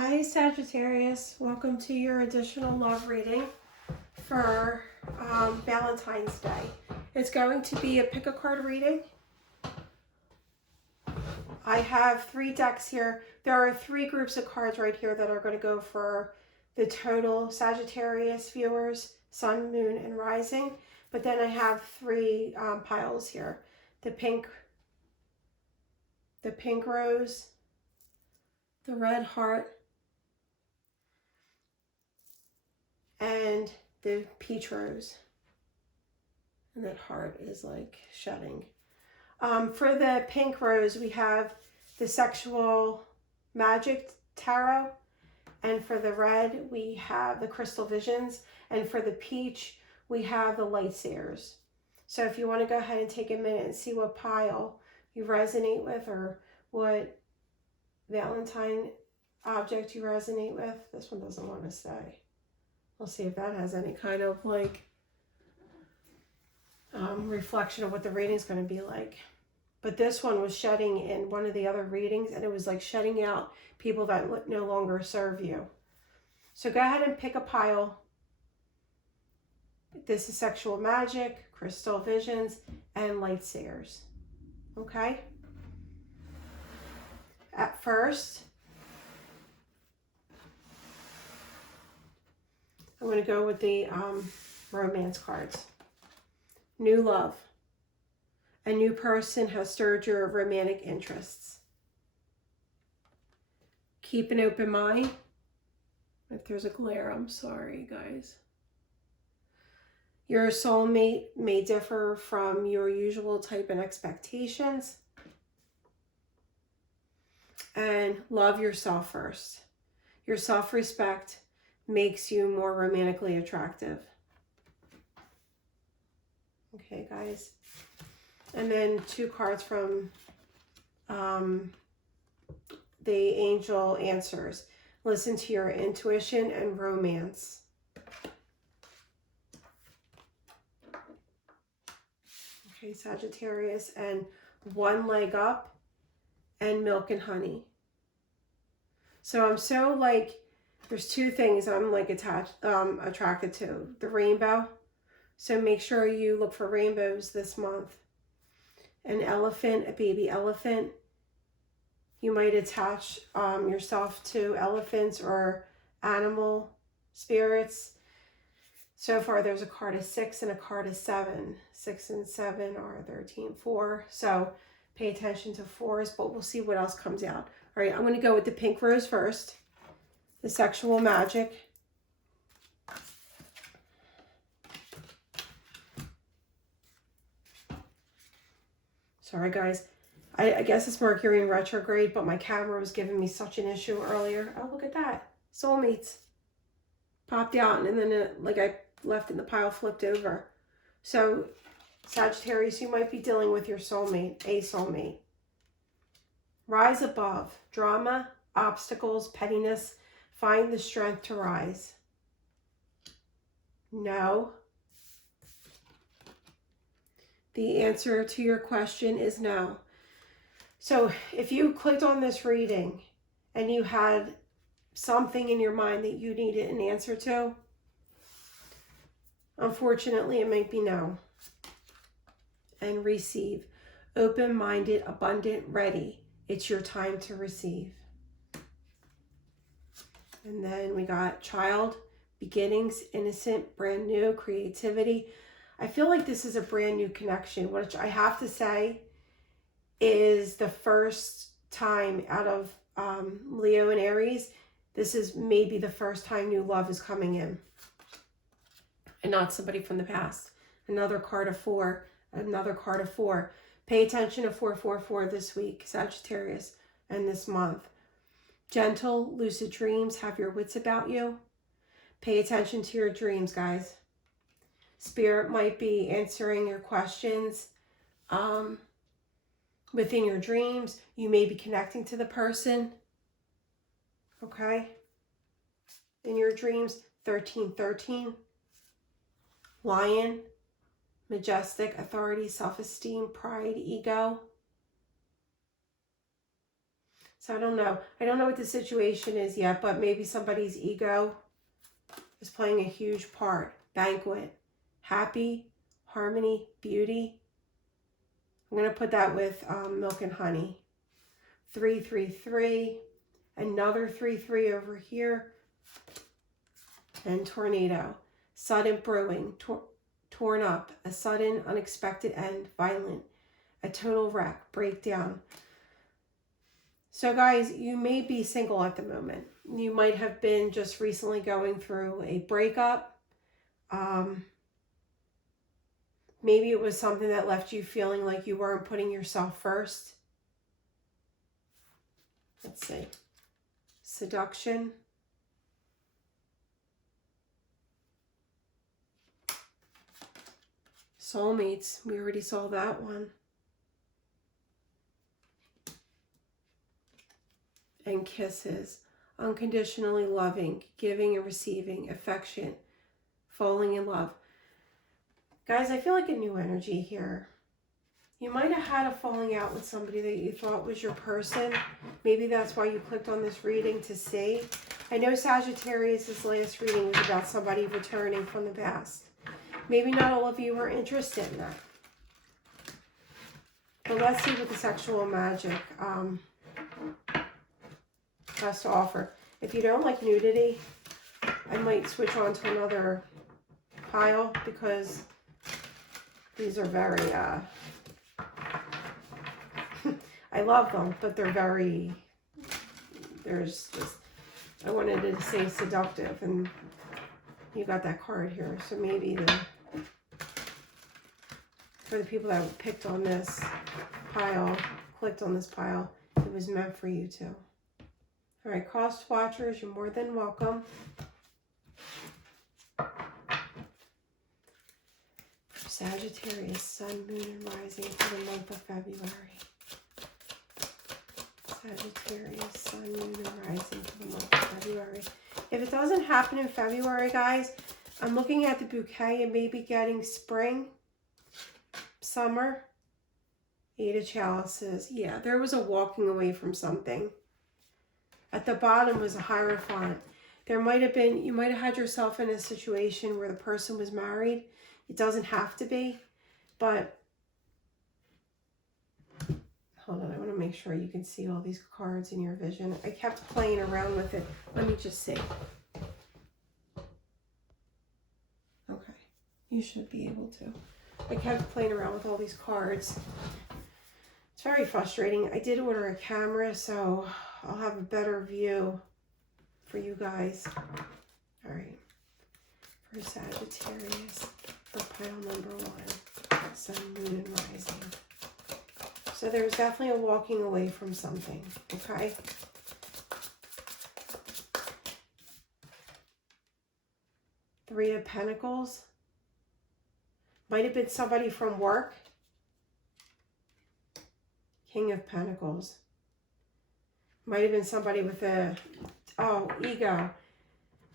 Hi Sagittarius, welcome to your additional love reading for Valentine's Day. It's going to be a pick a card reading. I have 3 decks here. There are 3 groups of cards right here that are going to go for the total Sagittarius viewers, Sun, Moon, and Rising. But then I have 3 piles here. The pink rose, the red heart, and the peach rose. And that heart is like shutting. For the pink rose, we have the sexual magic tarot. And for the red, we have the crystal visions. And for the peach, we have the light seers. So if you want to go ahead and take a minute and see what pile you resonate with or what Valentine object you resonate with. This one doesn't want to stay. We'll see if that has any kind of like reflection of what the reading is going to be like. But this one was shedding in one of the other readings, and it was like shedding out people that no longer serve you. So go ahead and pick a pile. This is sexual magic, crystal visions, and light seers. Okay? At first, I'm going to go with the romance cards. New love. A new person has stirred your romantic interests. Keep an open mind. If there's a glare, I'm sorry, guys. Your soulmate may differ from your usual type and expectations. And love yourself first. Your self-respect makes you more romantically attractive. Okay, guys. And then 2 cards from the angel answers. Listen to your intuition and romance. Okay, Sagittarius, and 1 leg up and milk and honey. So I'm so like, there's 2 things I'm like attracted to. The rainbow. So make sure you look for rainbows this month. An elephant, a baby elephant. You might attach yourself to elephants or animal spirits. So far there's a card of 6 and a card of 7. 6 and 7 are 13, 4. So pay attention to 4s, but we'll see what else comes out. All right, I'm going to go with the pink rose first. The sexual magic. Sorry, guys. I guess it's Mercury in retrograde, but my camera was giving me such an issue earlier. Oh, look at that. Soulmates. Popped out, and then I left in the pile, flipped over. So, Sagittarius, you might be dealing with your soulmate, a soulmate. Rise above. Drama, obstacles, pettiness. Find the strength to rise. No. The answer to your question is no. So if you clicked on this reading and you had something in your mind that you needed an answer to, unfortunately, it might be no. And receive. Open-minded, abundant, ready. It's your time to receive. And then we got child, beginnings, innocent, brand new, creativity. I feel like this is a brand new connection, which I have to say is the first time out of Leo and Aries. This is maybe the first time new love is coming in. And not somebody from the past. Another card of 4. Another card of 4. Pay attention to 444 this week, Sagittarius, and this month. Gentle, lucid dreams. Have your wits about you. Pay attention to your dreams, guys. Spirit might be answering your questions within your dreams. You may be connecting to the person. Okay? In your dreams, 1313. Lion, majestic, authority, self-esteem, pride, ego. So I don't know. I don't know what the situation is yet, but maybe somebody's ego is playing a huge part. Banquet, happy, harmony, beauty. I'm going to put that with milk and honey. 333, another 33 over here, and tornado. Sudden brewing, torn up, a sudden unexpected end, violent, a total wreck, breakdown. So guys, you may be single at the moment. You might have been just recently going through a breakup. Maybe it was something that left you feeling like you weren't putting yourself first. Let's see. Seduction. Soulmates. We already saw that one. And kisses. Unconditionally loving, giving and receiving, affection, falling in love. Guys, I feel like a new energy here. You might have had a falling out with somebody that you thought was your person. Maybe that's why you clicked on this reading to see. I know Sagittarius' last reading was about somebody returning from the past. Maybe not all of you were interested in that. But let's see what the sexual magic has to offer. If you don't like nudity, I might switch on to another pile because these are very, I love them, but they're very, there's just, I wanted to say seductive, and you got that card here. So maybe for the people that picked on this pile, clicked on this pile, it was meant for you too. All right, cost watchers, you're more than welcome. Sagittarius, Sun, Moon, and Rising for the month of February. Sagittarius, Sun, Moon, and Rising for the month of February. If it doesn't happen in February, guys, I'm looking at the bouquet and maybe getting spring, summer, 8 of Chalices. Yeah, there was a walking away from something. At the bottom was a Hierophant. There might have been, you might have had yourself in a situation where the person was married. It doesn't have to be, but hold on, I want to make sure you can see all these cards in your vision. I kept playing around with it. Let me just see. Okay, you should be able to. I kept playing around with all these cards. It's very frustrating. I did order a camera, so I'll have a better view for you guys. All right, for Sagittarius. For pile number 1, Sun, Moon, and Rising. So there's definitely a walking away from something, okay? Three of Pentacles. Might have been somebody from work. King of Pentacles. Might have been somebody with a, ego.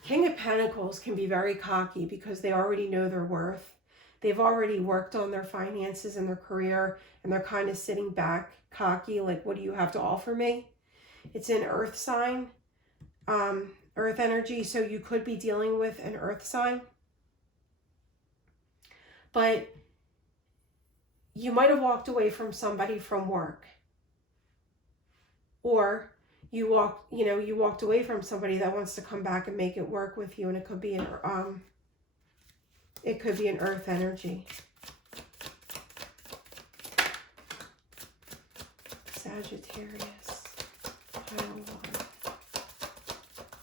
King of Pentacles can be very cocky because they already know their worth. They've already worked on their finances and their career, and they're kind of sitting back, cocky, like, what do you have to offer me? It's an earth sign, earth energy, so you could be dealing with an earth sign. But you might have walked away from somebody from work. Or you walked away from somebody that wants to come back and make it work with you, and it could be an earth energy. Sagittarius, pile 1.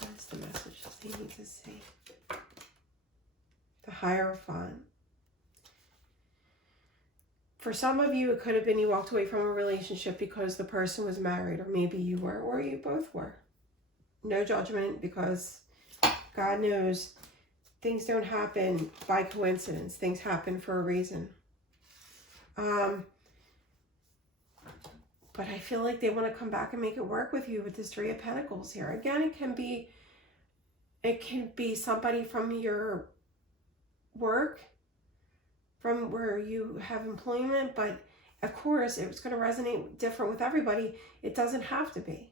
What is the message they need to see? The Hierophant. For some of you, it could have been you walked away from a relationship because the person was married, or maybe you were, or you both were. No judgment, because God knows things don't happen by coincidence. Things happen for a reason. But I feel like they want to come back and make it work with you with this Three of Pentacles here. Again, it can be somebody from your work, from where you have employment, but of course it's going to resonate different with everybody. It doesn't have to be.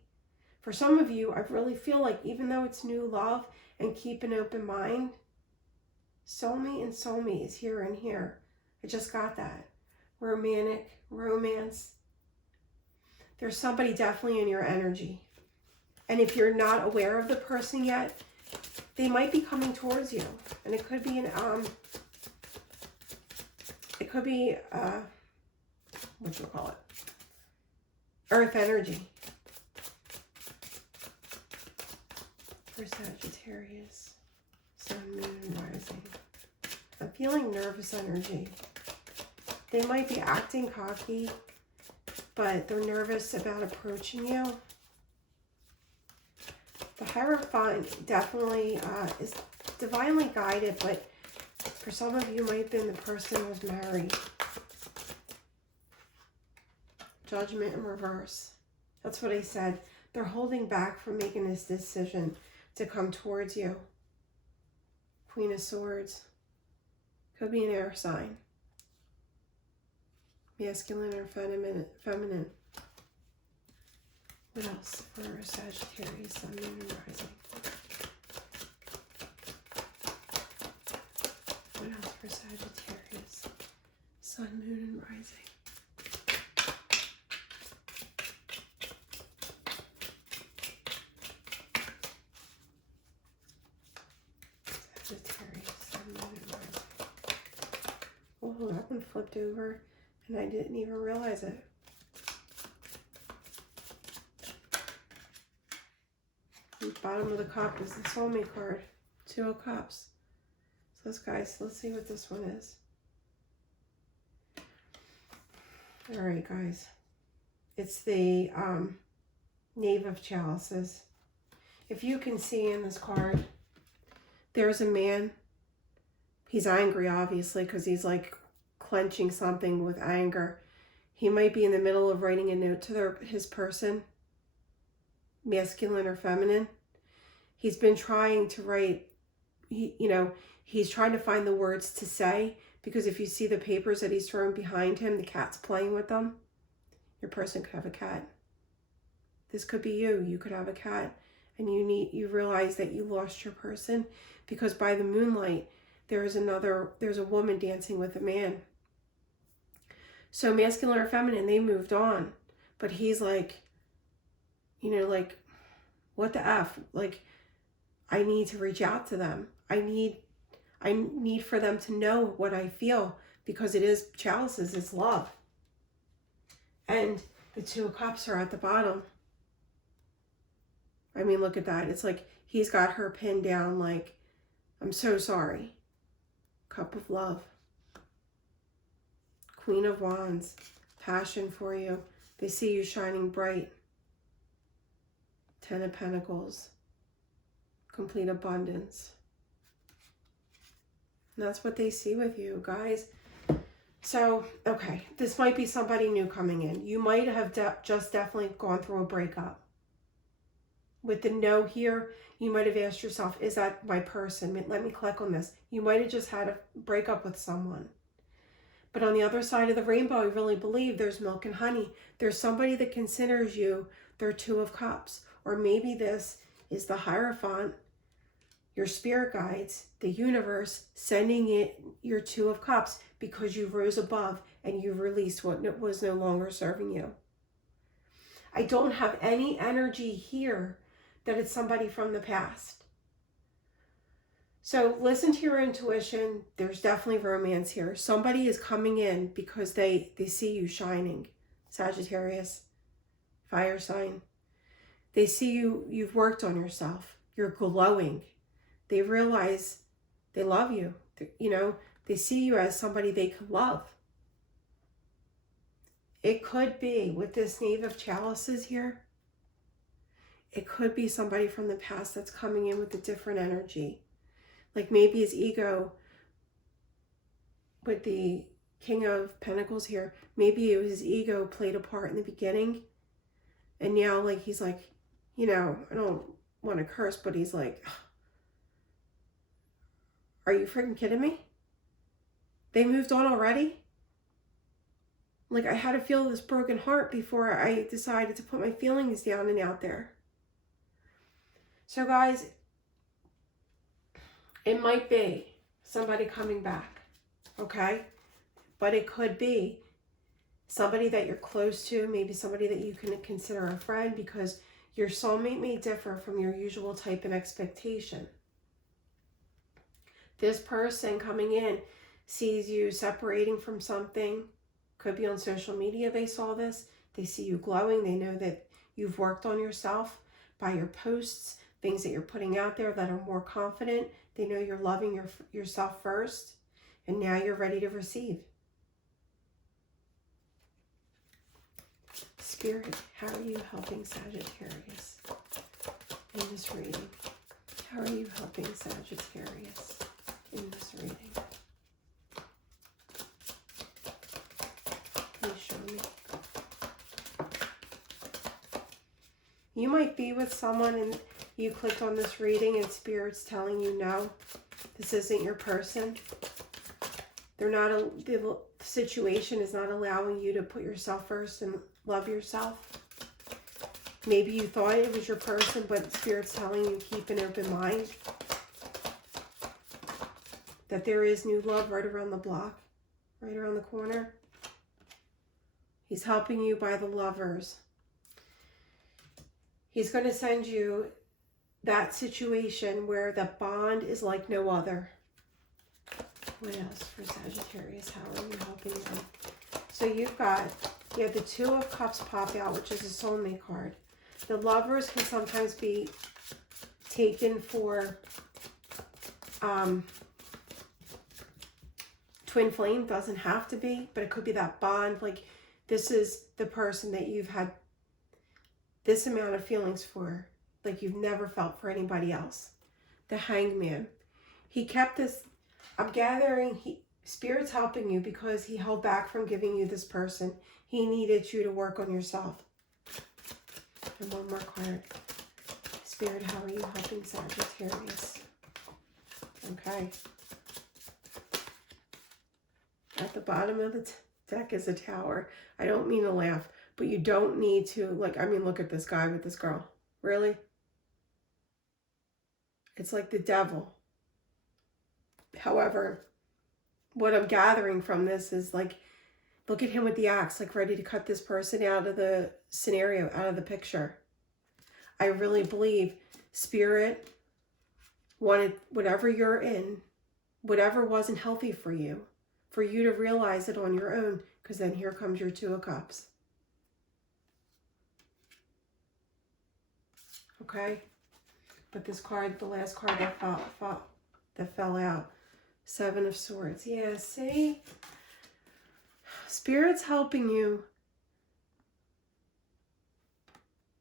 For some of you, I really feel like even though it's new love and keep an open mind, soulmate and soulmate is here and here. I just got that. Romantic, romance. There's somebody definitely in your energy. And if you're not aware of the person yet, they might be coming towards you. And it could be what do you call it? Earth energy. For Sagittarius, Sun, Moon, and Rising. I'm feeling nervous energy. They might be acting cocky, but they're nervous about approaching you. The Hierophant definitely is divinely guided, but for some of you might have been the person who was married. Judgment in reverse. That's what I said. They're holding back from making this decision to come towards you. Queen of Swords. Could be an air sign. Masculine or feminine. What else for Sagittarius, Sun, Moon, and Rising? What else for Sagittarius, Sun, Moon, and Rising? Sagittarius, Sun, Moon, and Rising. Oh, that one flipped over and I didn't even realize it. The bottom of the cup is the soulmate card. 2 of Cups. So let's see what this one is. Alright, guys. It's the Knave of Chalices. If you can see in this card, there's a man. He's angry, obviously, because he's like clenching something with anger. He might be in the middle of writing a note to his person, masculine or feminine. He's been trying to write, he's trying to find the words to say, because if you see the papers that he's throwing behind him, the cat's playing with them. Your person could have a cat. This could be you. You could have a cat, and you realize that you lost your person, because by the moonlight, there's a woman dancing with a man. So masculine or feminine, they moved on. But he's like, like, what the F? Like, I need to reach out to them. I need for them to know what I feel, because it is chalices, it's love. And the 2 of Cups are at the bottom. I mean, look at that. It's like he's got her pinned down like, I'm so sorry. Cup of Love. Queen of Wands. Passion for you. They see you shining bright. 10 of Pentacles. Complete abundance. And that's what they see with you, guys. So, okay, this might be somebody new coming in. You might have just definitely gone through a breakup. With the no here, you might have asked yourself, is that my person? Let me click on this. You might have just had a breakup with someone. But on the other side of the rainbow, I really believe there's milk and honey. There's somebody that considers you their 2 of Cups. Or maybe this is the Hierophant, your spirit guides, the universe, sending it your 2 of Cups because you rose above and you released what was no longer serving you. I don't have any energy here that it's somebody from the past. So listen to your intuition. There's definitely romance here. Somebody is coming in because they see you shining. Sagittarius, fire sign. They see you've worked on yourself. You're glowing. They realize they love you. They see you as somebody they could love. It could be, with this Knave of Chalices here, it could be somebody from the past that's coming in with a different energy. Like maybe his ego, with the King of Pentacles here, maybe his ego played a part in the beginning. And now like he's like, I don't want to curse, but he's like, are you freaking kidding me? They moved on already? Like, I had to feel this broken heart before I decided to put my feelings down and out there. So guys, it might be somebody coming back, okay? But it could be somebody that you're close to, maybe somebody that you can consider a friend, because your soulmate may differ from your usual type and expectation. This person coming in sees you separating from something. Could be on social media they saw this. They see you glowing. They know that you've worked on yourself by your posts, things that you're putting out there that are more confident. They know you're loving yourself first, and now you're ready to receive. Spirit, how are you helping Sagittarius in this reading? How are you helping Sagittarius in this reading? Can you show me? You might be with someone and you clicked on this reading and Spirit's telling you, no, this isn't your person. The situation is not allowing you to put yourself first and love yourself. Maybe you thought it was your person, but Spirit's telling you, keep an open mind. That there is new love right around the block, right around the corner. He's helping you by the Lovers. He's going to send you that situation where the bond is like no other. What else for Sagittarius? How are you helping them? So you have the Two of Cups pop out, which is a soulmate card. The Lovers can sometimes be taken for twin flame. Doesn't have to be, but it could be that bond. Like, this is the person that you've had this amount of feelings for, like you've never felt for anybody else. The Hangman. He kept this, I'm gathering, Spirit's helping you because he held back from giving you this person. He needed you to work on yourself. And one more card. Spirit, how are you helping Sagittarius? Okay. At the bottom of the deck is a Tower. I don't mean to laugh, but you don't need to, look at this guy with this girl. Really? It's like the devil. However, what I'm gathering from this is look at him with the axe, ready to cut this person out of the scenario, out of the picture. I really believe Spirit wanted whatever you're in, whatever wasn't healthy for you to realize it on your own, because then here comes your Two of Cups. Okay? But this card, the last card that fell out, Seven of Swords. Yeah, see? Spirit's helping you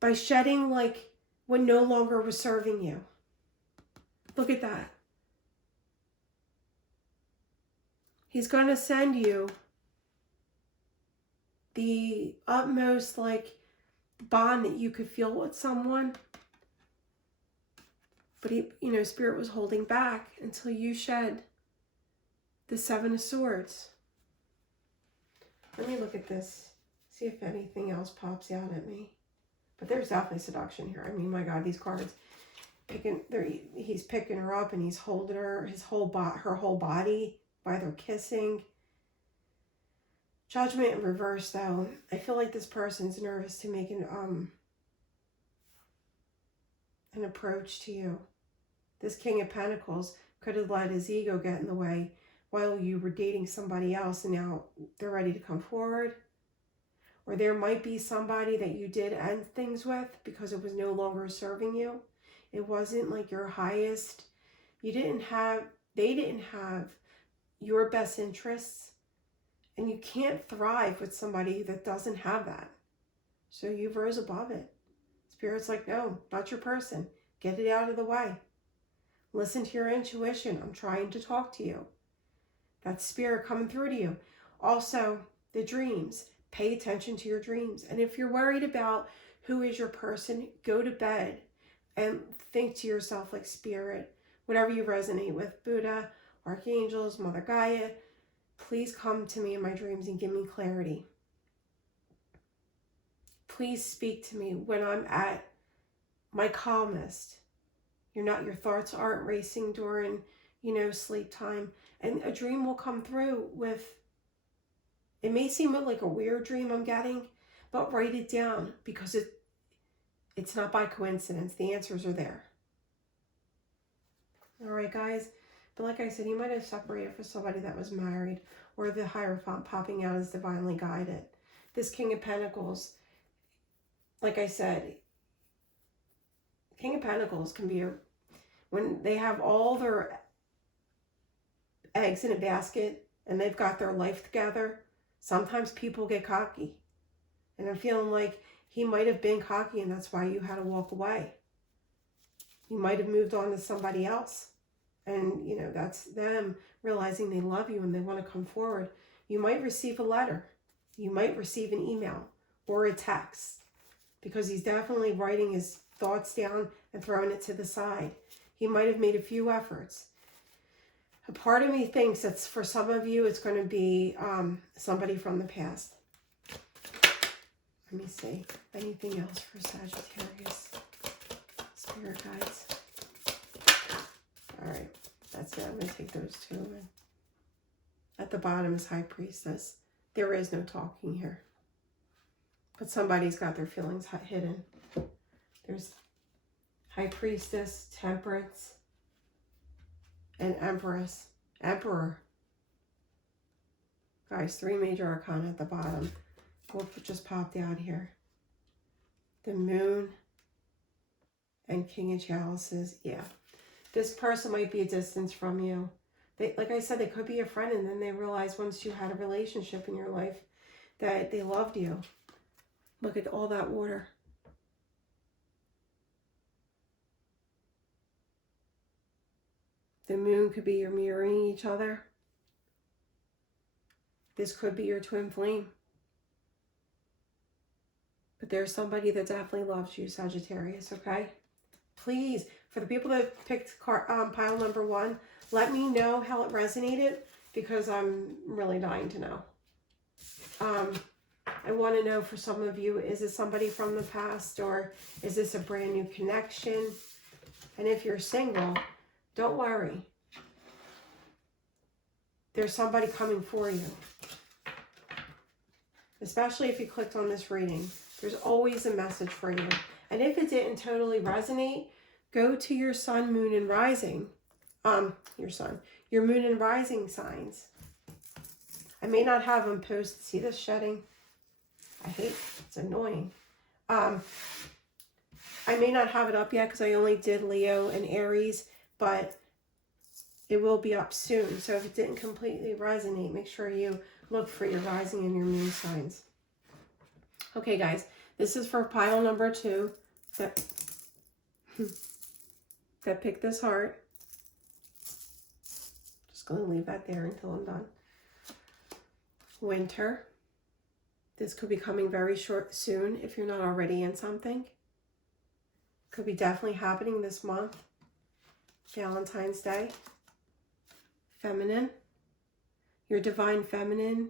by shedding what no longer was serving you. Look at that. He's going to send you the utmost bond that you could feel with someone. But Spirit was holding back until you shed the Seven of Swords. Let me look at this. See if anything else pops out at me. But there's definitely seduction here. I mean, my God, these cards he's picking her up and he's holding her whole body while they're kissing. Judgment in reverse, though. I feel like this person's nervous to make an approach to you. This King of Pentacles could have let his ego get in the way while you were dating somebody else, and now they're ready to come forward. Or there might be somebody that you did end things with because it was no longer serving you. It wasn't your highest. They didn't have your best interests. And you can't thrive with somebody that doesn't have that. So you rose above it. Spirit's no, not your person. Get it out of the way. Listen to your intuition. I'm trying to talk to you. That's Spirit coming through to you. Also, the dreams. Pay attention to your dreams. And if you're worried about who is your person, go to bed and think to yourself Spirit, whatever you resonate with, Buddha, archangels, Mother Gaia, please come to me in my dreams and give me clarity. Please speak to me when I'm at my calmest. Your thoughts aren't racing during, sleep time. And a dream will come through with, it may seem like a weird dream I'm getting, but write it down because it's not by coincidence. The answers are there. All right, guys. But like I said, you might have separated for somebody that was married, or the Hierophant popping out as divinely guided. This King of Pentacles, like I said, King of Pentacles can be when they have all their eggs in a basket and they've got their life together, sometimes people get cocky. And I'm feeling like he might have been cocky and that's why you had to walk away. You might have moved on to somebody else. And, that's them realizing they love you and they want to come forward. You might receive a letter. You might receive an email or a text because he's definitely writing his thoughts down and throwing it to the side. He might have made a few efforts. A part of me thinks that for some of you, it's going to be somebody from the past. Let me see. Anything else for Sagittarius? Spirit guides. All right. That's it. I'm going to take those two. At the bottom is High Priestess. There is no talking here. But somebody's got their feelings hidden. There's High Priestess, Temperance, and Empress. Emperor. Guys, 3 major arcana at the bottom. What just popped out here? The Moon and King of Chalices. Yeah. This person might be a distance from you. Like I said, they could be a friend, and then they realize once you had a relationship in your life that they loved you. Look at all that water. The Moon could be you're mirroring each other. This could be your twin flame. But there's somebody that definitely loves you, Sagittarius, okay? Please, for the people that picked pile number 1, let me know how it resonated because I'm really dying to know. I want to know for some of you, is it somebody from the past or is this a brand new connection? And if you're single, don't worry. There's somebody coming for you. Especially if you clicked on this reading. There's always a message for you. And if it didn't totally resonate, go to your sun, moon, and rising. Your moon and rising signs. I may not have them posted. See this shedding? I hate it. It's annoying. I may not have it up yet because I only did Leo and Aries, but it will be up soon. So if it didn't completely resonate, make sure you look for your rising and your moon signs. Okay, guys, this is for pile number 2 that picked this heart. Just going to leave that there until I'm done. Winter. This could be coming very soon if you're not already in something. Could be definitely happening this month. Valentine's Day. Feminine. Your divine feminine.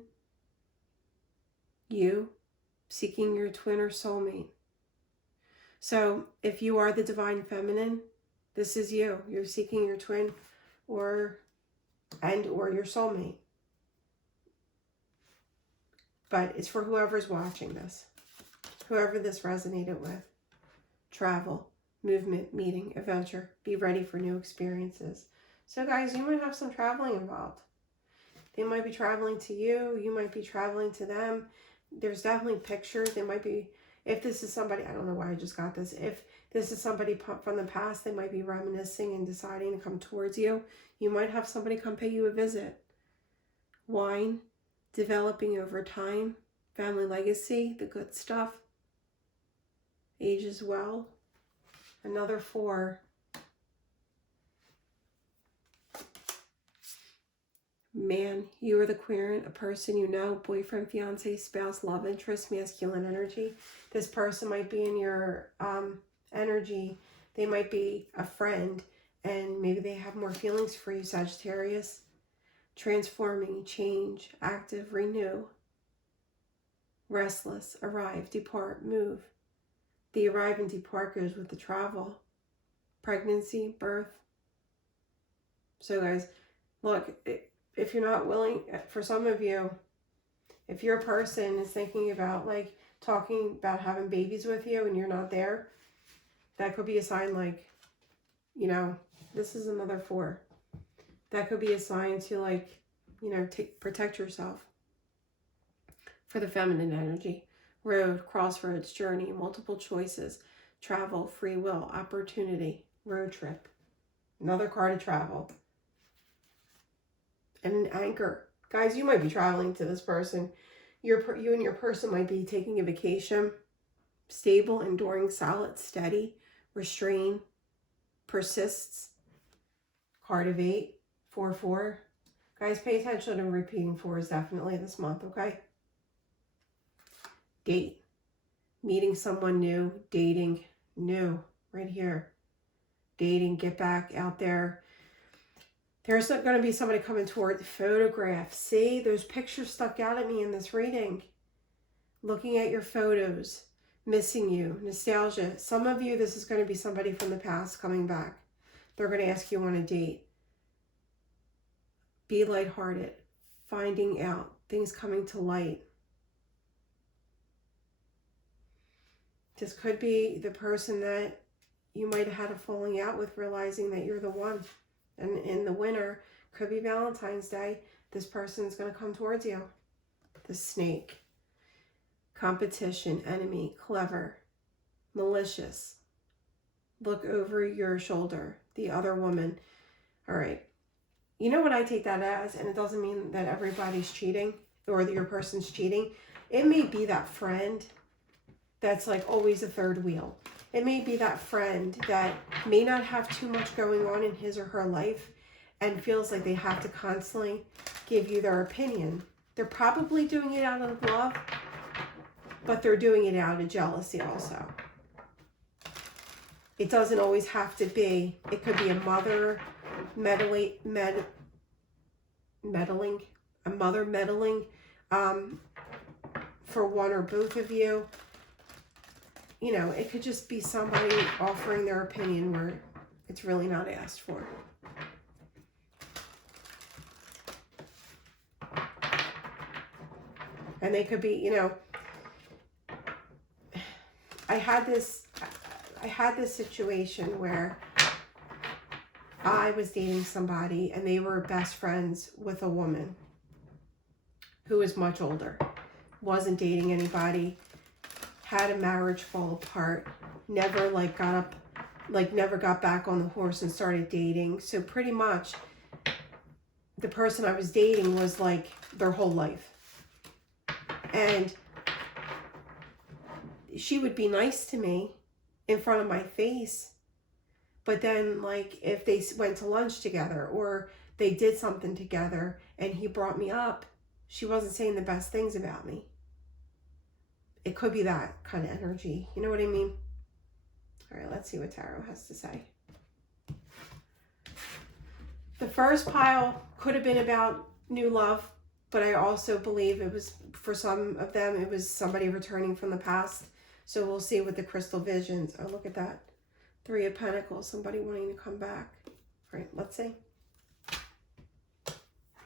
You seeking your twin or soulmate. So if you are the divine feminine, this is you. You're seeking your twin or your soulmate. But it's for whoever's watching this. Whoever this resonated with. Travel, movement, meeting, adventure. Be ready for new experiences. So guys, you might have some traveling involved. They might be traveling to you. You might be traveling to them. There's definitely pictures. They might be, if this is somebody, I don't know why I just got this. If this is somebody from the past, they might be reminiscing and deciding to come towards you. You might have somebody come pay you a visit. Wine, developing over time, family legacy, the good stuff. Ages well. Another 4. Man, you are the querent, a person you know, boyfriend, fiance, spouse, love interest, masculine energy. This person might be in your energy. They might be a friend, and maybe they have more feelings for you, Sagittarius. Transforming, change, active, renew. Restless, arrive, depart, move. The arrive and depart goes with the travel. pregnancy, birth. So guys, look, if you're not willing, for some of you, if your person is thinking about like talking about having babies with you and you're not there, that could be a sign like, you know, this is another 4. That could be a sign to like, you know, protect yourself. For the feminine energy, road, crossroads, journey, multiple choices, travel, free will, opportunity, road trip. Another card of travel. And an anchor. Guys, you might be traveling to this person. You and your person might be taking a vacation. Stable, enduring, solid, steady, restrain, persists. Card of 8, 4-4. Guys, pay attention to repeating 4s definitely this month, okay? Date. Meeting someone new. Dating. New. Right here. Dating. Get back out there. There's not going to be somebody coming toward the photograph. See, those pictures stuck out at me in this reading. Looking at your photos. Missing you. Nostalgia. Some of you, this is going to be somebody from the past coming back. They're going to ask you on a date. Be lighthearted. Finding out. Things coming to light. This could be the person that you might have had a falling out with, realizing that you're the one. And in the winter, could be Valentine's Day, this person's going to come towards you. The snake. Competition, enemy, clever, malicious. Look over your shoulder. The other woman. All right. You know what I take that as? And it doesn't mean that everybody's cheating or that your person's cheating. It may be that friend that's like always a third wheel. It may be that friend that may not have too much going on in his or her life and feels like they have to constantly give you their opinion. They're probably doing it out of love, but they're doing it out of jealousy also. It doesn't always have to be. It could be a mother meddling, for one or both of you. You know, it could just be somebody offering their opinion where it's really not asked for. And they could be, you know, I had this situation where I was dating somebody and they were best friends with a woman who was much older, wasn't dating anybody, had a marriage fall apart, never never got back on the horse and started dating. So pretty much the person I was dating was like their whole life. And she would be nice to me in front of my face. But then like if they went to lunch together or they did something together and he brought me up, she wasn't saying the best things about me. It could be that kind of energy. You know what I mean? All right, let's see what Tarot has to say. The first pile could have been about new love, but I also believe it was, for some of them, it was somebody returning from the past. So we'll see with the crystal visions. Oh, look at that. 3 of Pentacles, somebody wanting to come back. All right, let's see.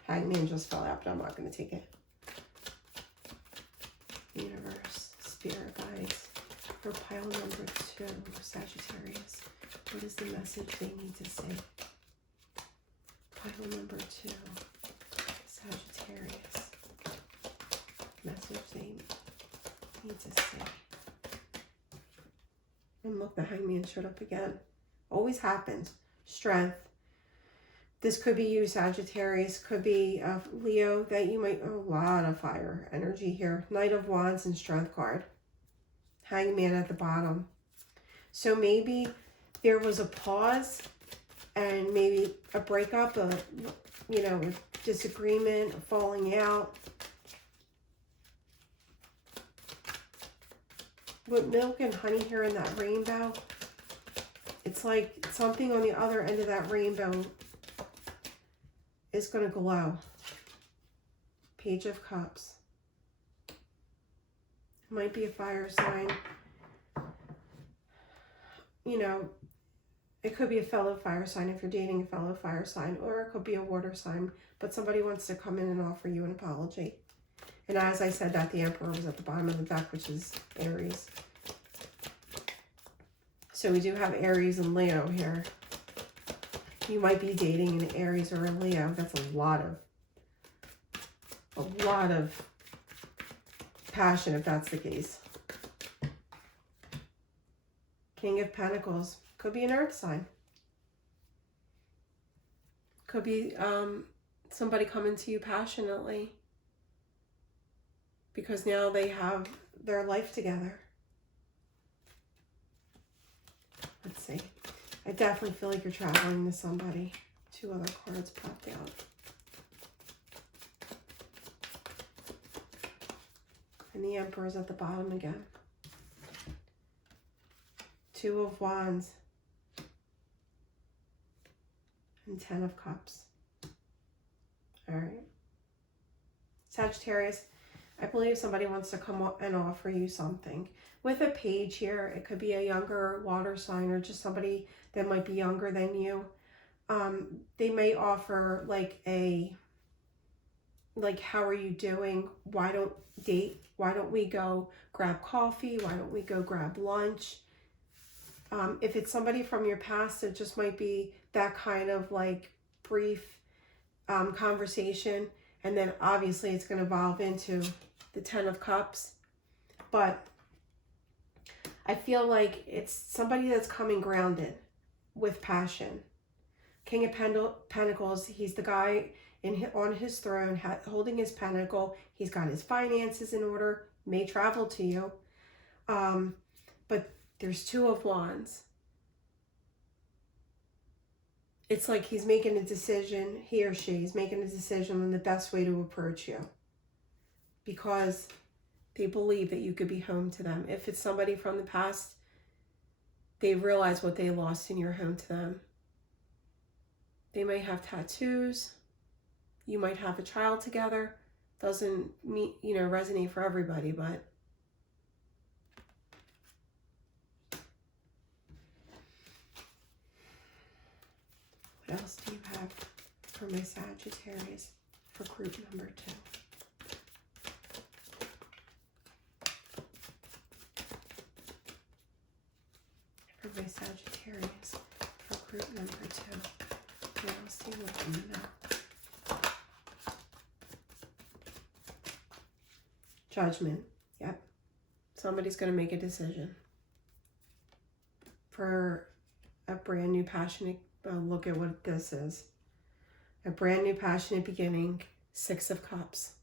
Hangman just fell out, but I'm not going to take it. Universe, spirit guides, for pile number 2, Sagittarius. What is the message they need to say? Pile number 2, Sagittarius. Message they need to say. And look, the Hangman showed up again. Always happens. Strength. This could be you, Sagittarius. Could be a Leo that you might... Oh, a lot of fire energy here. Knight of Wands and Strength card. Hangman at the bottom. So maybe there was a pause and maybe a breakup, a disagreement, a falling out. With milk and honey here in that rainbow, it's like something on the other end of that rainbow is going to glow. Page of Cups. Might be a fire sign. You know, It could be a fellow fire sign if you're dating a fellow fire sign, or it could be a water sign, but somebody wants to come in and offer you an apology. And as I said that, the Emperor was at the bottom of the deck, which is Aries. So we do have Aries and Leo here. You might be dating an Aries or a Leo. That's a lot of passion if that's the case. King of Pentacles. Could be an earth sign. Could be somebody coming to you passionately because now they have their life together. Let's see. I definitely feel like you're traveling with somebody. 2 other cards popped out. And the Emperor's at the bottom again. 2 of Wands. And 10 of Cups. All right. Sagittarius, I believe somebody wants to come up and offer you something. With a page here, it could be a younger water sign or just somebody that might be younger than you. They may offer like how are you doing? Why don't we go grab coffee? Why don't we go grab lunch? If it's somebody from your past, it just might be that kind of like brief conversation. And then obviously it's going to evolve into the 10 of Cups. But I feel like it's somebody that's coming grounded with passion. King of Pentacles, he's the guy on his throne holding his pentacle. He's got his finances in order, may travel to you. But there's 2 of Wands. It's like he's making a decision, he or she is making a decision on the best way to approach you. Because they believe that you could be home to them. If it's somebody from the past, they realize what they lost in your home to them. They may have tattoos. You might have a child together. Doesn't resonate for everybody, but what else do you have for my Sagittarius for group number 2? For my Sagittarius for group number 2. What else do you want to know? Judgment. Yep. Somebody's going to make a decision for a brand new passionate. Look at what this is. A brand new passionate beginning. 6 of Cups.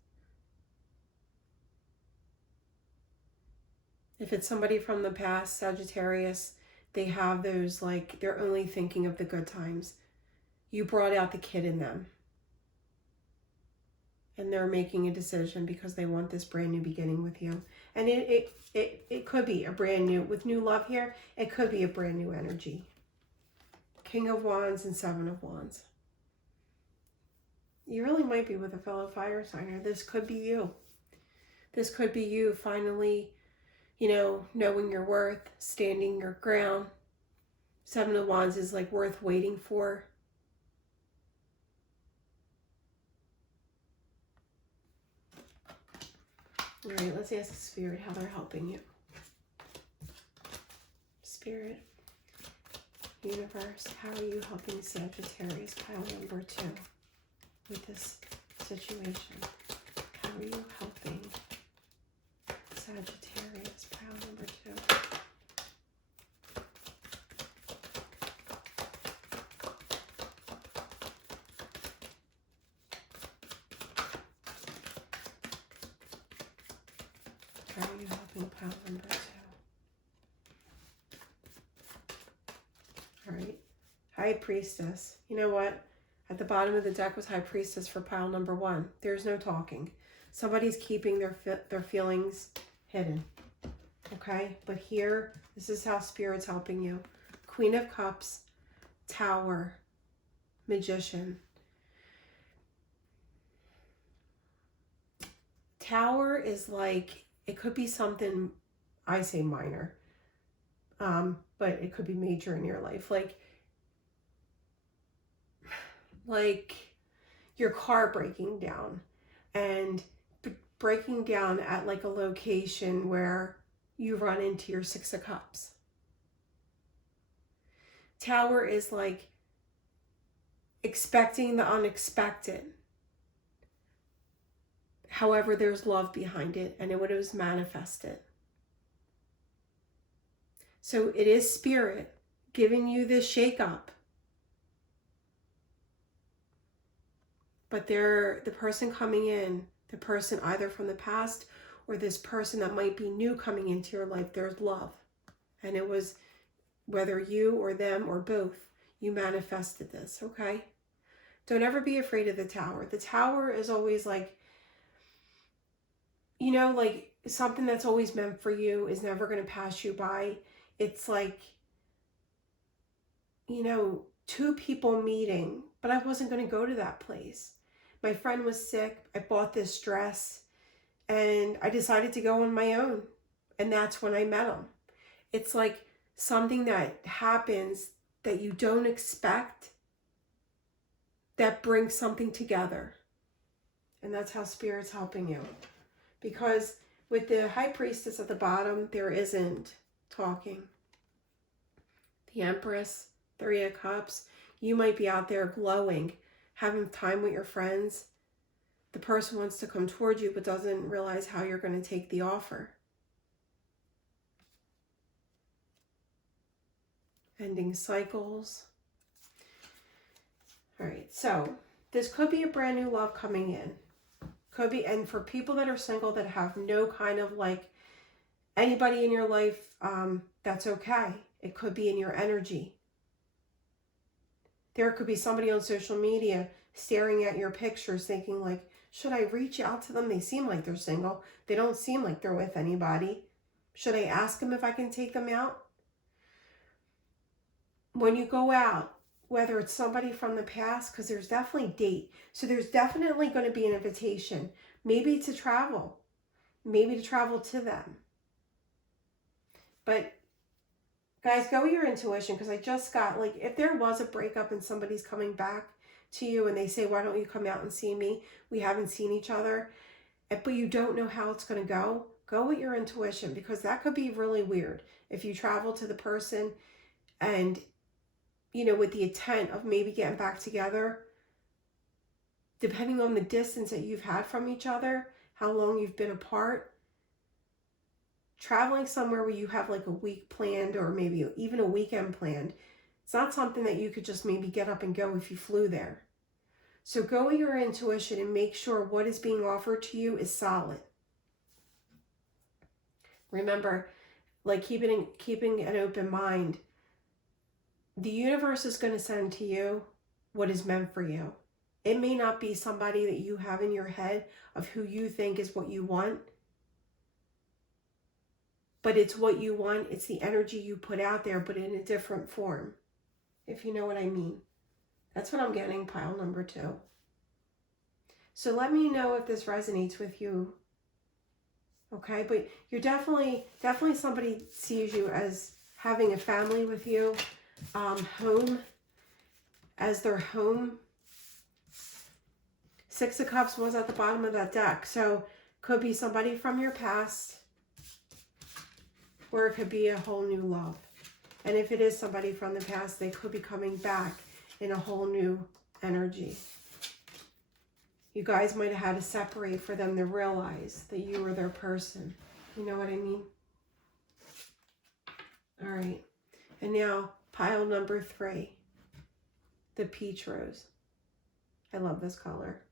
If it's somebody from the past, Sagittarius, they have those like they're only thinking of the good times. You brought out the kid in them. And they're making a decision because they want this brand new beginning with you. And it could be a brand new, with new love here, it could be a brand new energy. King of Wands and 7 of Wands. You really might be with a fellow fire signer. This could be you. This could be you finally, knowing your worth, standing your ground. 7 of Wands is like worth waiting for. All right, let's ask Spirit how they're helping you. Spirit, Universe, how are you helping Sagittarius pile number 2 with this situation? How are you helping Sagittarius pile number 2? How are you helping pile number 2? All right. High Priestess. You know what? At the bottom of the deck was High Priestess for pile number 1. There's no talking. Somebody's keeping their feelings hidden. Okay? But here, this is how Spirit's helping you. Queen of Cups, Tower, Magician. Tower is like, it could be something, I say minor, but it could be major in your life. Like like your car breaking down, and breaking down at like a location where you run into your Six of Cups. Tower is like expecting the unexpected. However, there's love behind it, and it was manifested. So it is spirit giving you this shake-up. But the person coming in, the person either from the past or this person that might be new coming into your life, there's love. And it was whether you or them or both, you manifested this, okay? Don't ever be afraid of the Tower. The Tower is always like, you know, like something that's always meant for you is never going to pass you by. It's like, you know, two people meeting, but I wasn't going to go to that place. My friend was sick. I bought this dress and I decided to go on my own. And that's when I met him. It's like something that happens that you don't expect that brings something together. And that's how Spirit's helping you. Because with the High Priestess at the bottom, there isn't talking. The Empress, Three of Cups, you might be out there glowing, having time with your friends. The person wants to come towards you but doesn't realize how you're going to take the offer. Ending cycles. All right, so this could be a brand new love coming in. Could be, and for people that are single that have no kind of like anybody in your life, that's okay. It could be in your energy. There could be somebody on social media staring at your pictures thinking like, should I reach out to them? They seem like they're single. They don't seem like they're with anybody. Should I ask them if I can take them out? When you go out, whether it's somebody from the past, because there's definitely date. So there's definitely going to be an invitation. Maybe to travel. Maybe to travel to them. But guys, go with your intuition, because I just got, like, if there was a breakup and somebody's coming back to you and they say, why don't you come out and see me? We haven't seen each other. But you don't know how it's going to go. Go with your intuition, because that could be really weird. If you travel to the person and, you know, with the intent of maybe getting back together, depending on the distance that you've had from each other, how long you've been apart, traveling somewhere where you have like a week planned or maybe even a weekend planned, it's not something that you could just maybe get up and go if you flew there. So go with your intuition and make sure what is being offered to you is solid. Remember, like keeping an open mind. The universe is going to send to you what is meant for you. It may not be somebody that you have in your head of who you think is what you want, but it's what you want. It's the energy you put out there, but in a different form, if you know what I mean. That's what I'm getting, pile number 2. So let me know if this resonates with you. Okay, but you're definitely somebody sees you as having a family with you. Home as their home. Six of Cups was at the bottom of that deck. So could be somebody from your past, or it could be a whole new love. And if it is somebody from the past, they could be coming back in a whole new energy. You guys might have had to separate for them to realize that you were their person. You know what I mean? All right. And now pile number 3, the peach rose. I love this color.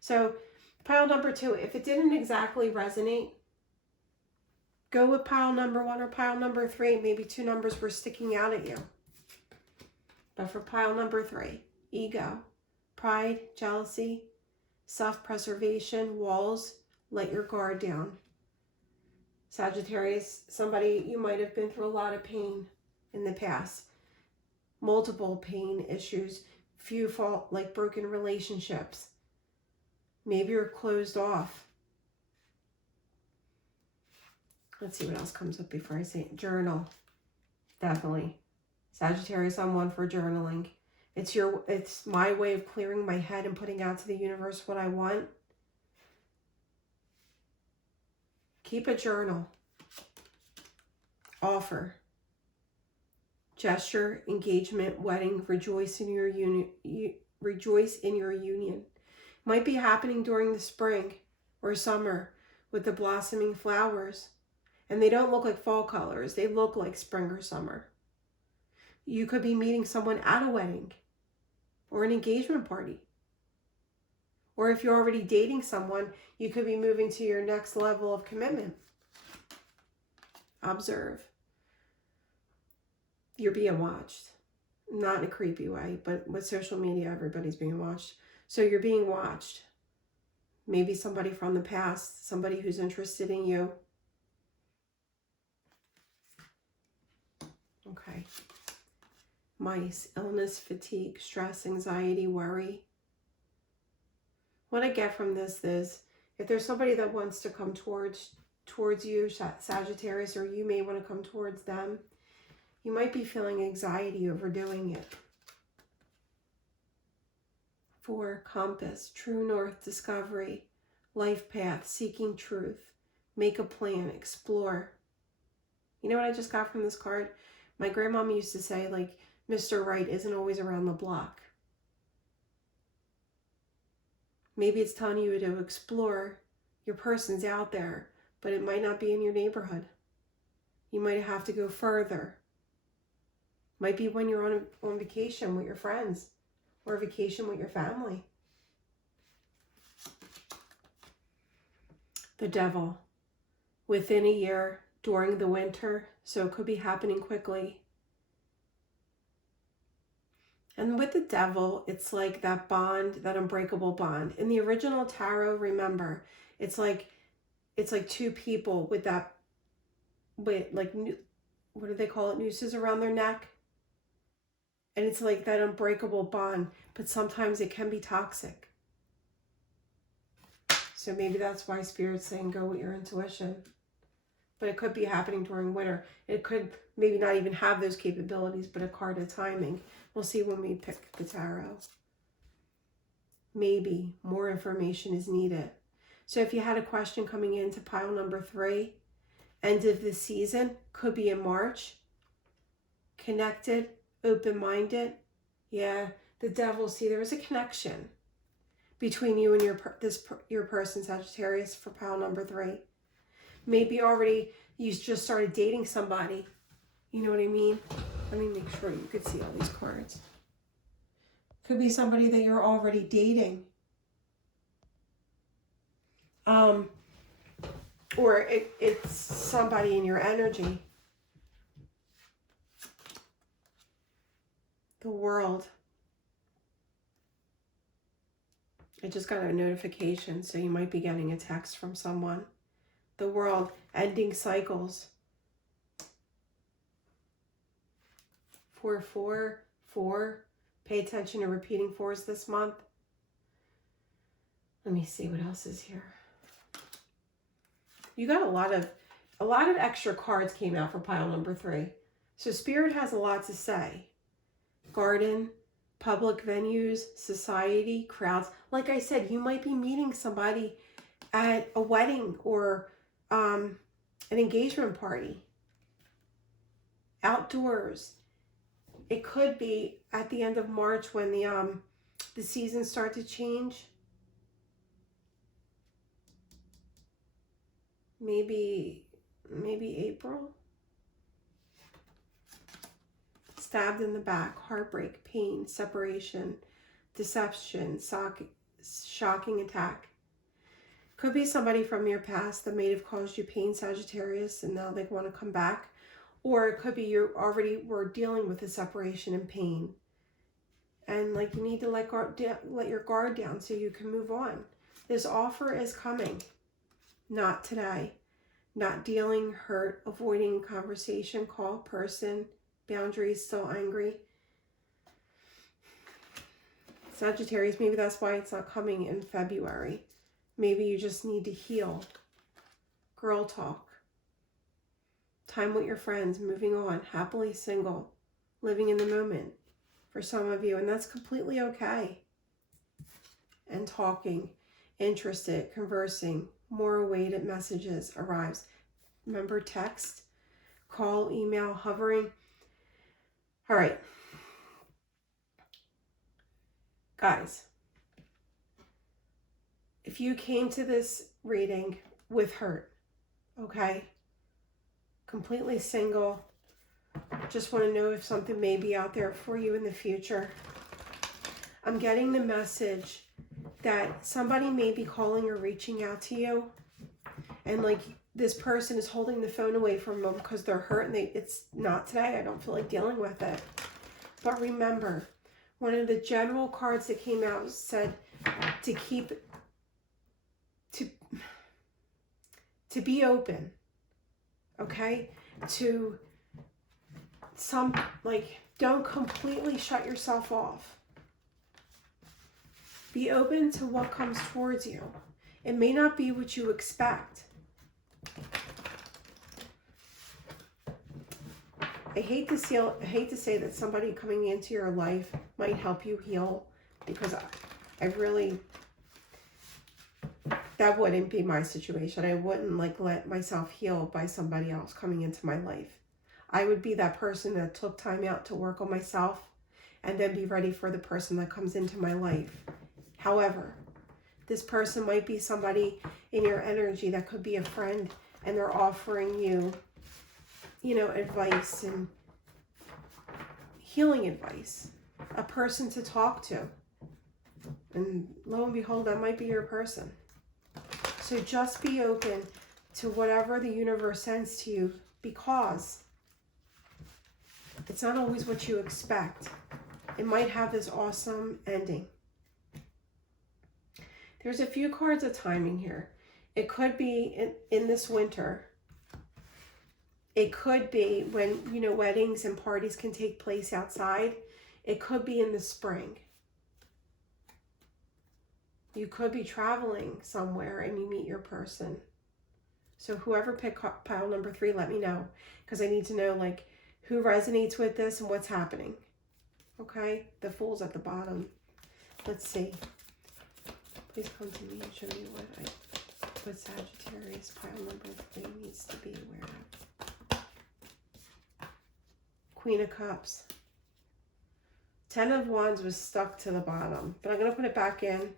So pile number 2, if it didn't exactly resonate, go with pile number 1 or pile number 3. Maybe 2 numbers were sticking out at you. But for pile number 3, ego, pride, jealousy, self-preservation, walls, let your guard down. Sagittarius, somebody, you might have been through a lot of pain in the past. Multiple pain issues, few fault, like broken relationships. Maybe you're closed off. Let's see what else comes up before I say it. Journal. Definitely. Sagittarius, I'm one for journaling. It's my way of clearing my head and putting out to the universe what I want. Keep a journal. Offer. Gesture, engagement, wedding, rejoice in your union. Rejoice in your union. Might be happening during the spring or summer with the blossoming flowers. And they don't look like fall colors. They look like spring or summer. You could be meeting someone at a wedding or an engagement party. Or if you're already dating someone, you could be moving to your next level of commitment. Observe. You're being watched. Not in a creepy way, but with social media, everybody's being watched. So you're being watched. Maybe somebody from the past, somebody who's interested in you. Okay. Mice, illness, fatigue, stress, anxiety, worry. What I get from this is, if there's somebody that wants to come towards you, Sagittarius, or you may want to come towards them, you might be feeling anxiety over doing it. 4, compass, true north, discovery, life path, seeking truth, make a plan, explore. You know what I just got from this card? My grandmom used to say, like, Mr. Right isn't always around the block. Maybe it's telling you to explore. Your person's out there, but it might not be in your neighborhood. You might have to go further. Might be when you're on vacation with your friends or vacation with your family. The Devil. Within a year, during the winter, so it could be happening quickly. And with the Devil, it's like that bond, that unbreakable bond. In the original tarot, remember, it's like two people with like, what do they call it? Nooses around their neck. And it's like that unbreakable bond, but sometimes it can be toxic. So maybe that's why Spirit's saying go with your intuition. But it could be happening during winter. It could maybe not even have those capabilities, but a card of timing. We'll see when we pick the tarot. Maybe more information is needed. So if you had a question coming into pile number 3, end of the season, could be in March. Connected, open-minded. Yeah, the Devil, see, there is a connection between you and your person, Sagittarius, for pile number 3. Maybe already you just started dating somebody. You know what I mean? Let me make sure you could see all these cards. Could be somebody that you're already dating. Or it's somebody in your energy. The World. I just got a notification, so you might be getting a text from someone. The World, ending cycles. 4, 4, 4. Pay attention to repeating 4s this month. Let me see what else is here. You got a lot of extra cards came out for pile number 3. So Spirit has a lot to say. Garden, public venues, society, crowds. Like I said, you might be meeting somebody at a wedding or an engagement party. Outdoors. It could be at the end of March when the seasons start to change. Maybe April. Stabbed in the back, heartbreak, pain, separation, deception, shocking attack. Could be somebody from your past that may have caused you pain, Sagittarius, and now they want to come back. Or it could be you already were dealing with a separation and pain. And like you need to let your guard down so you can move on. This offer is coming. Not today. Not dealing, hurt, avoiding conversation, call, person, boundaries, still angry. Sagittarius, maybe that's why it's not coming in February. Maybe you just need to heal. Girl talk. Time with your friends, moving on, happily single, living in the moment. for some of you, and that's completely okay. And talking, interested, conversing, more awaited messages arrives. Remember, text, call, email, hovering. All right. Guys, if you came to this reading with hurt, okay, completely single, just want to know if something may be out there for you in the future. I'm getting the message that somebody may be calling or reaching out to you, and like this person is holding the phone away from them because they're hurt and it's not today. I don't feel like dealing with it. But remember, one of the general cards that came out said to keep, to be open, okay? To don't completely shut yourself off. Be open to what comes towards you. It may not be what you expect. I hate to say that somebody coming into your life might help you heal, because I really, that wouldn't be my situation. I wouldn't let myself heal by somebody else coming into my life. I would be that person that took time out to work on myself and then be ready for the person that comes into my life. However, this person might be somebody in your energy that could be a friend, and they're offering you, advice and healing advice, a person to talk to. And lo and behold, that might be your person. So just be open to whatever the universe sends to you, because it's not always what you expect. It might have this awesome ending. There's a few cards of timing here. It could be in this winter. It could be when, weddings and parties can take place outside. It could be in the spring. You could be traveling somewhere and you meet your person. So whoever picked pile number 3, let me know, because I need to know who resonates with this and what's happening. Okay? The Fool's at the bottom. Let's see. Please come to me and show me what Sagittarius pile number 3 needs to be aware of. Queen of Cups. 10 of Wands was stuck to the bottom, but I'm going to put it back in,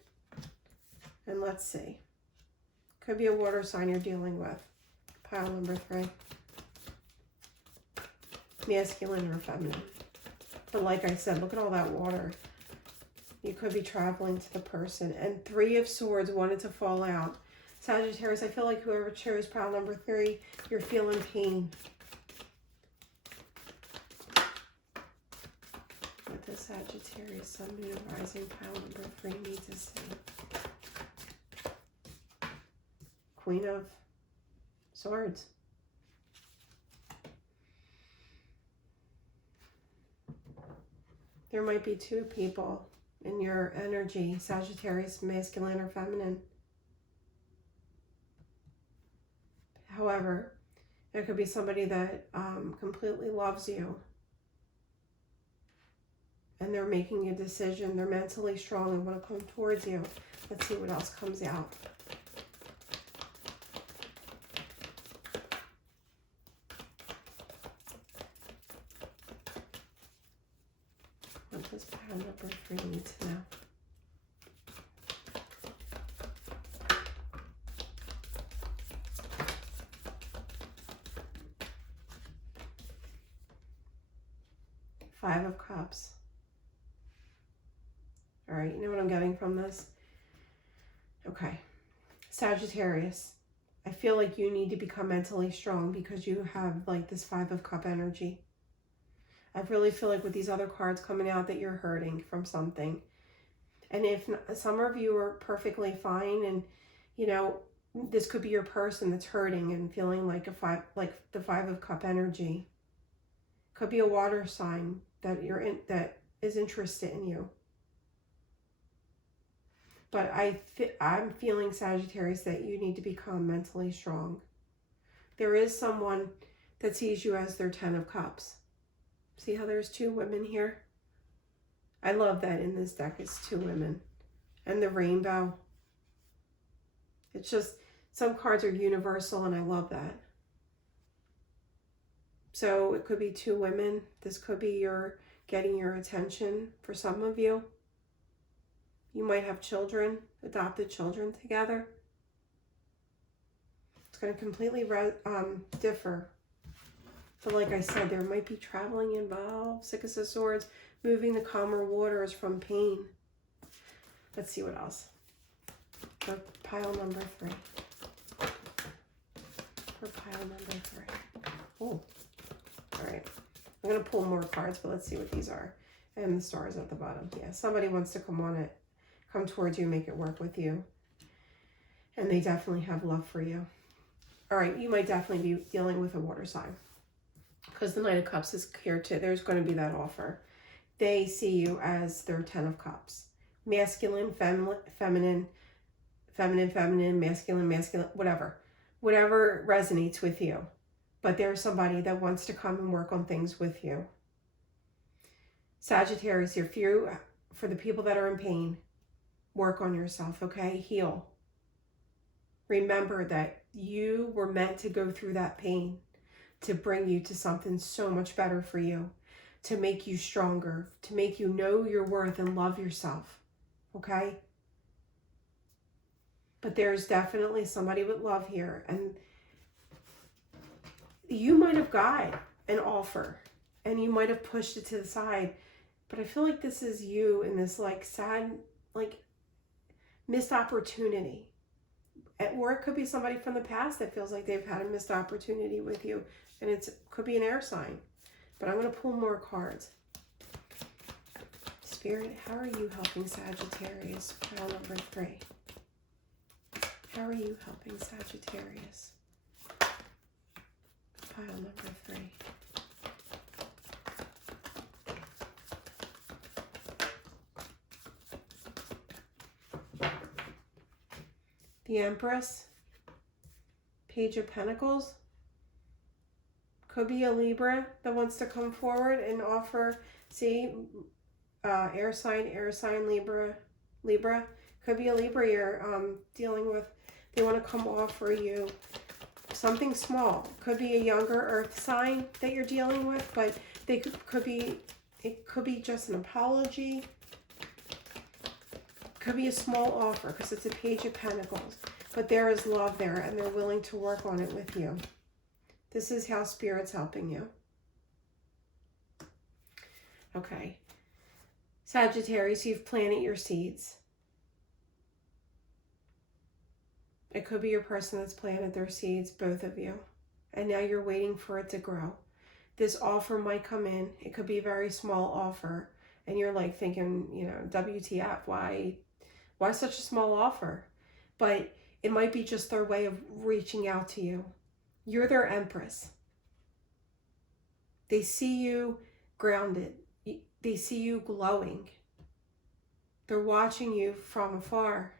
and let's see. Could be a water sign you're dealing with. Pile number 3. Masculine or feminine. But like I said, look at all that water. You could be traveling to the person. And 3 of Swords wanted to fall out. Sagittarius, I feel like whoever chose pile number 3, you're feeling pain. What does Sagittarius, Sun, Moon, and Rising pile number 3 need to say? Queen of Swords. There might be 2 people in your energy, Sagittarius, masculine or feminine. However, there could be somebody that completely loves you, and they're making a decision. They're mentally strong and want to come towards you. Let's see what else comes out. What does pile number 3 need to know? Five of Cups. All right, you know what I'm getting from this? Okay. Sagittarius, I feel like you need to become mentally strong because you have this 5 of Cup energy. I really feel like with these other cards coming out that you're hurting from something. And if some of you are perfectly fine, and this could be your person that's hurting and feeling like the 5 of Cup energy. Could be a water sign that that is interested in you. But I'm feeling, Sagittarius, that you need to become mentally strong. There is someone that sees you as their 10 of Cups. See how there's 2 women here? I love that in this deck it's 2 women. And the rainbow. It's just, some cards are universal and I love that. So it could be 2 women. This could be your getting your attention for some of you. You might have children, adopted children together. It's going to completely differ. But like I said, there might be traveling involved. 6 of Swords, moving the calmer waters from pain. Let's see what else. For pile number 3. For pile number 3. Oh, all right. I'm going to pull more cards, but let's see what these are. And the stars at the bottom. Yeah, somebody wants to come towards you, make it work with you. And they definitely have love for you. All right, you might definitely be dealing with a water sign. Because the Knight of Cups is here too. There's going to be that offer. They see you as their 10 of Cups. Masculine, feminine, masculine, whatever. Whatever resonates with you. But there's somebody that wants to come and work on things with you. Sagittarius, for the people that are in pain, work on yourself, okay? Heal. Remember that you were meant to go through that pain to bring you to something so much better for you, to make you stronger, to make you know your worth and love yourself, okay? But there's definitely somebody with love here, and you might have got an offer and you might have pushed it to the side, but I feel like this is you in this like sad, like missed opportunity. Or it could be somebody from the past that feels like they've had a missed opportunity with you, and it could be an air sign. But I'm going to pull more cards. Spirit, how are you helping Sagittarius? Pile number 3. How are you helping Sagittarius? Pile number 3. The Empress, Page of Pentacles. Could be a Libra that wants to come forward and offer, see, air sign, Libra. Could be a Libra you're dealing with. They want to come offer you something small. Could be a younger earth sign that you're dealing with, but it could be just an apology. Could be a small offer because it's a Page of Pentacles, but there is love there and they're willing to work on it with you. This is how Spirit's helping you. Okay. Sagittarius, you've planted your seeds. It could be your person that's planted their seeds, both of you. And now you're waiting for it to grow. This offer might come in. It could be a very small offer. And you're like thinking, you know, WTF, why such a small offer? But it might be just their way of reaching out to you. You're their Empress. They see you grounded. They see you glowing. They're watching you from afar.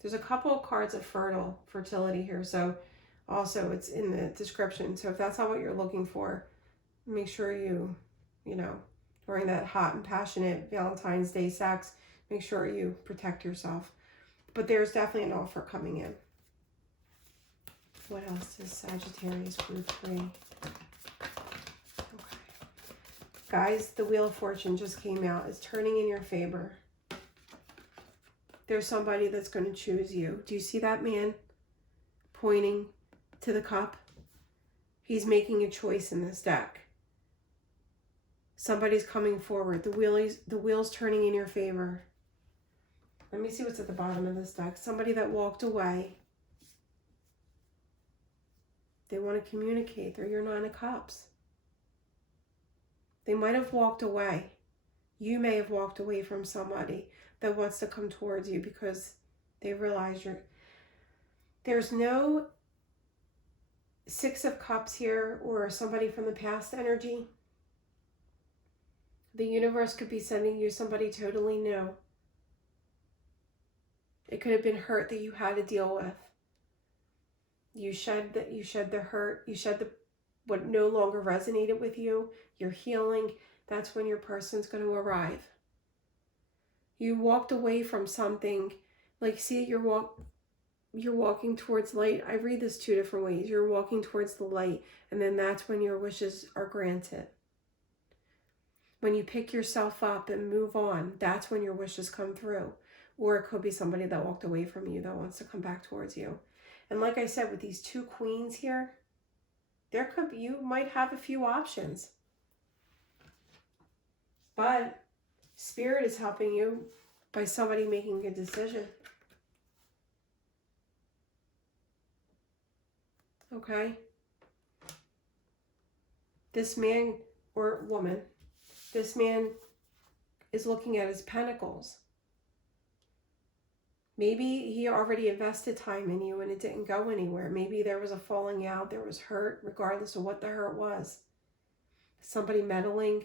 There's a couple of cards of fertility here. So also it's in the description. So if that's not what you're looking for, make sure you know, during that hot and passionate Valentine's Day sex, make sure you protect yourself. But there's definitely an offer coming in. What else does Sagittarius Group 3? Okay. Guys, the Wheel of Fortune just came out. It's turning in your favor. There's somebody that's going to choose you. Do you see that man pointing to the cup? He's making a choice in this deck. Somebody's coming forward. The wheel's turning in your favor. Let me see what's at the bottom of this deck. Somebody that walked away. They want to communicate. They're your 9 of Cups. They might have walked away. You may have walked away from somebody that wants to come towards you because they realize there's no 6 of Cups here or somebody from the past energy. The universe could be sending you somebody totally new. It could have been hurt that you had to deal with. You shed the hurt, you shed what no longer resonated with you, you're healing, that's when your person's going to arrive. You walked away from something, like see, you're walking towards light. I read this two different ways. You're walking towards the light, and then that's when your wishes are granted. When you pick yourself up and move on, that's when your wishes come through. Or it could be somebody that walked away from you that wants to come back towards you. And like I said, with these two queens here, you might have a few options. But Spirit is helping you by somebody making a decision. Okay? This man or woman, this man is looking at his pentacles. Maybe he already invested time in you and it didn't go anywhere. Maybe there was a falling out, there was hurt, regardless of what the hurt was. Somebody meddling.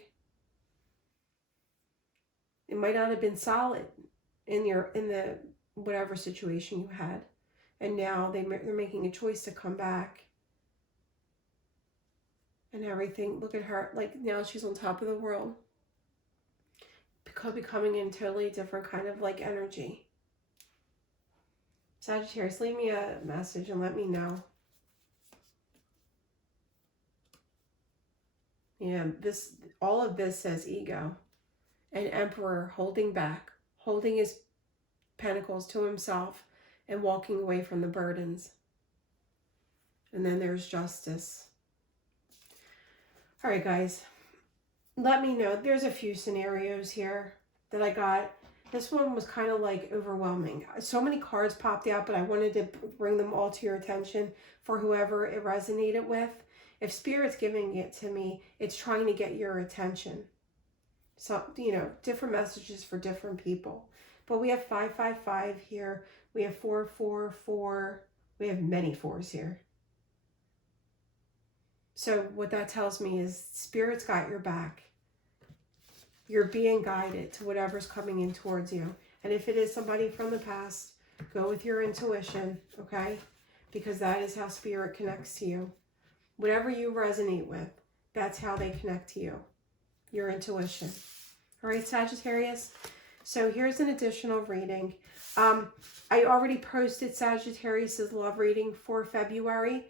It might not have been solid in the whatever situation you had. And now they're making a choice to come back. And everything, look at her, like now she's on top of the world. Could be coming in totally different kind of like energy. Sagittarius, leave me a message and let me know. Yeah, all of this says ego. An emperor holding back, holding his pentacles to himself and walking away from the burdens. And then there's justice. All right, guys, let me know. There's a few scenarios here that I got. This one was kind of like overwhelming. So many cards popped out, but I wanted to bring them all to your attention for whoever it resonated with. If Spirit's giving it to me, it's trying to get your attention. So, different messages for different people. But we have 555 here. We have 444. We have many fours here. So what that tells me is Spirit's got your back. You're being guided to whatever's coming in towards you. And if it is somebody from the past, go with your intuition, okay? Because that is how Spirit connects to you. Whatever you resonate with, that's how they connect to you. Your intuition. All right, Sagittarius. So here's an additional reading. I already posted Sagittarius's love reading for February.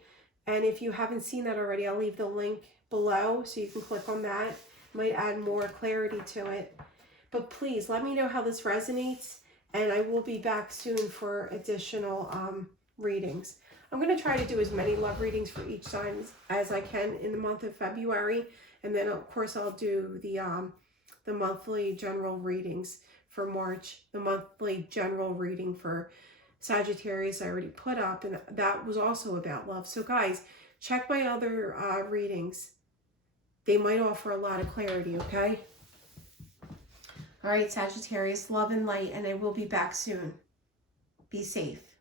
And if you haven't seen that already, I'll leave the link below so you can click on that. Might add more clarity to it. But please let me know how this resonates, and I will be back soon for additional readings. I'm going to try to do as many love readings for each sign as I can in the month of February. And then, of course, I'll do the monthly general readings for March. The monthly general reading for Sagittarius I already put up, and that was also about love. So guys, check my other readings. They might offer a lot of clarity, okay? All right, Sagittarius, love and light, and I will be back soon. Be safe.